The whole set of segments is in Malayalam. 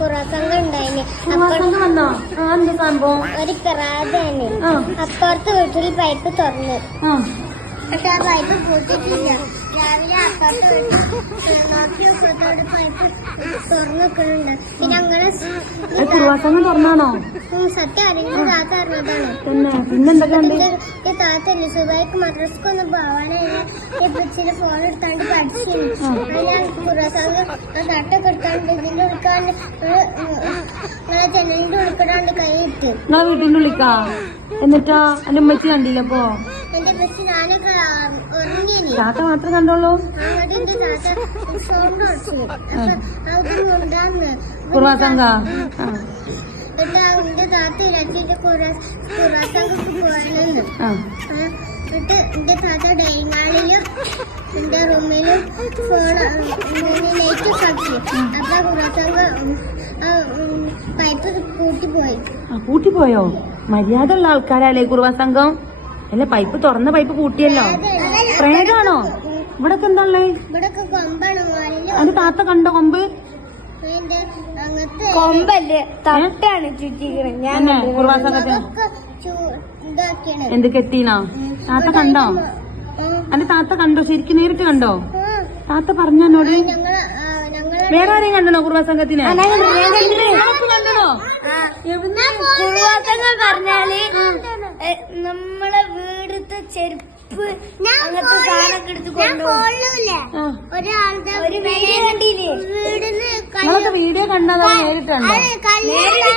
കുറസംഘം ഉണ്ടായിന്. ഒരു പിറാതാണ്. അപ്പുറത്ത് വീട്ടിൽ പൈപ്പ് തുറന്നു. പക്ഷെ ആ പൈപ്പ് പൂട്ടിട്ടില്ല. രാവിലെ അപ്പുറത്ത് വീട്ടിൽ നോക്കി അപ്പുറത്തോട് പൈപ്പ് തുറന്നു നിൽക്കുന്നുണ്ട്. പിന്നെ അങ്ങനെ സത്യം അറിയുന്ന താത്ത അറിഞ്ഞതാണ്. ഈ താത്തല്ലേ സുബൈക്ക് മദ്രസക്കൊന്നും പോവാനായി ചില ഫോൺ എടുത്താണ്ട് പഠിച്ചു. ഞാൻ കുറസംഘം തട്ടൊക്കെ എടുത്താണ്ട് ഇതിന്റെ ഉൾക്കാണ്ട് ജനലിന്റെ ഉൾക്കിടാണ്ട് കൈ ഇട്ട് വീട്ടിന്റെ ഉള്ളിക്കാ. എന്നിട്ടാ എന്റെ ഉമ്മച്ചി കണ്ടില്ലപ്പോ? എന്റെ ബസ് ഞാനൊക്കെ ഉറങ്ങിനി. താത്ത മാത്രം കണ്ടോളൂ. അതിന്റെ താത്ത സൗണ്ട് അടിച്ചു. അത് ഉണ്ടാന്ന് കുറസംഘ എന്നിട്ട് എന്റെ താത്ത ഇരച്ചിട്ട് കുറസംഘക്ക് പോകാനെന്ന്. എന്നിട്ട് എന്റെ താത്ത ഡൈനിങ്ങാളിലും എന്റെ റൂമിലും നെറ്റ് കളിച്ചു. അപ്പൊ കുറസംഘം പൈപ്പ് കൂട്ടിപ്പോയോ? മര്യാദ ഉള്ള ആൾക്കാരല്ലേ കുറസംഘം? അല്ലെ പൈപ്പ് തുറന്ന പൈപ്പ് കൂട്ടിയല്ലോ. പ്രേതാണോ? ഇവിടൊക്കെ എന്താള്ളേ? ഇവിടൊക്കെ കൊമ്പാണ്. അത് താത്ത കണ്ടോ കൊമ്പ്? കൊമ്പല്ലേ തട്ടാണ് ചുറ്റിക്കണ. എന്ത് കെട്ടീനോ? താത്ത കണ്ടോ? അല്ല താത്ത കണ്ടോ? ശരിക്കും നേരിട്ട് കണ്ടോ? താത്ത പറഞ്ഞോട്. വേറെ ആരെയും കണ്ടോ കുറസംഘത്തിനെ? കണ്ടോ? കുറസംഘം പറഞ്ഞാല് നമ്മളെ വീടത്തെ ചെരുപ്പ് അങ്ങനത്തെ സാധനമൊക്കെ എടുത്ത് കൊണ്ടുപോകില്ലേ. ഒരാളുടെ ഒരു വീഡിയോ കണ്ടില്ലേ? വീടിന് വീഡിയോ കണ്ടോ? നേരിട്ടുണ്ടോ?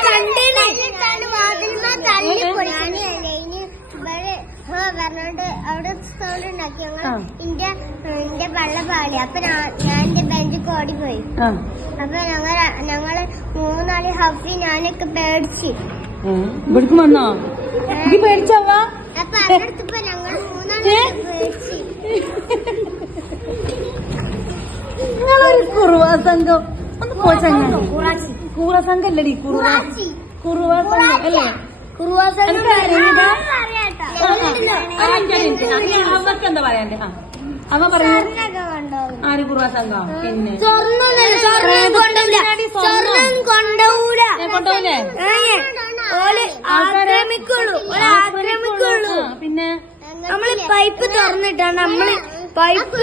കണ്ടിട്ടാണ് വാതിൽമ തള്ളിപ്പോയി. പറഞ്ഞോണ്ട് അവിടെ സൗണ്ട് ഉണ്ടാക്കി. ഞങ്ങൾ എന്റെ വെള്ള പാടി. അപ്പൊ ഞാൻ എന്റെ ബെഞ്ചിൽ ഓടിപ്പോയി. അപ്പൊ ഞങ്ങള് മൂന്നാളി ഹഫി ഞാനൊക്കെ പേടിച്ച്. ഇവിടേക്ക് വന്നോ? പേടിച്ചവാ? അപ്പൊ അടുത്തപ്പോ ഞങ്ങൾ മൂന്നാളി പേടിച്ച്. നിങ്ങളൊരു കുറസംഘം ഒന്ന് പോച്ചങ്ങ. കുറസംഘം അല്ലടി കുറസംഘം അല്ലേ? അവക്കെന്താ പറയാണ്ടേ? അവ പറയാ ആര് കുറസംഘം? പിന്നെ കൊണ്ടുപോകൂലേ? പിന്നെ നമ്മള് പൈപ്പ് തുറന്നിട്ടാണ് നമ്മള് പൈപ്പ്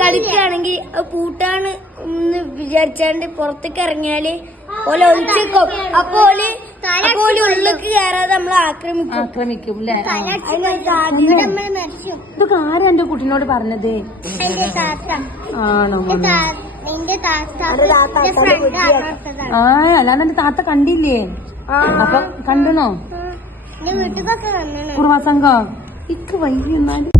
കളിക്കുകയാണെങ്കിൽ പൂട്ടാണ് എന്ന് വിചാരിച്ചാണ്ട് പുറത്തേക്ക് ഇറങ്ങിയാല് ഓലെ ഒളിച്ചേക്കും. അപ്പൊ ഓല് ഉള്ളിലേക്ക് കയറാതെ നമ്മളെ ആക്രമിക്കും അല്ലേ? ഇതൊക്കെ ആരാ എന്റെ കുട്ടീനോട് പറഞ്ഞത്? ആണോ? അല്ലാണ്ട് എന്റെ താത്ത കണ്ടില്ലേ? അപ്പൊ കണ്ടണോ വീട്ടിലൊക്കെ കുറസംഘം? ഇക്ക് വൈകി എന്നാലും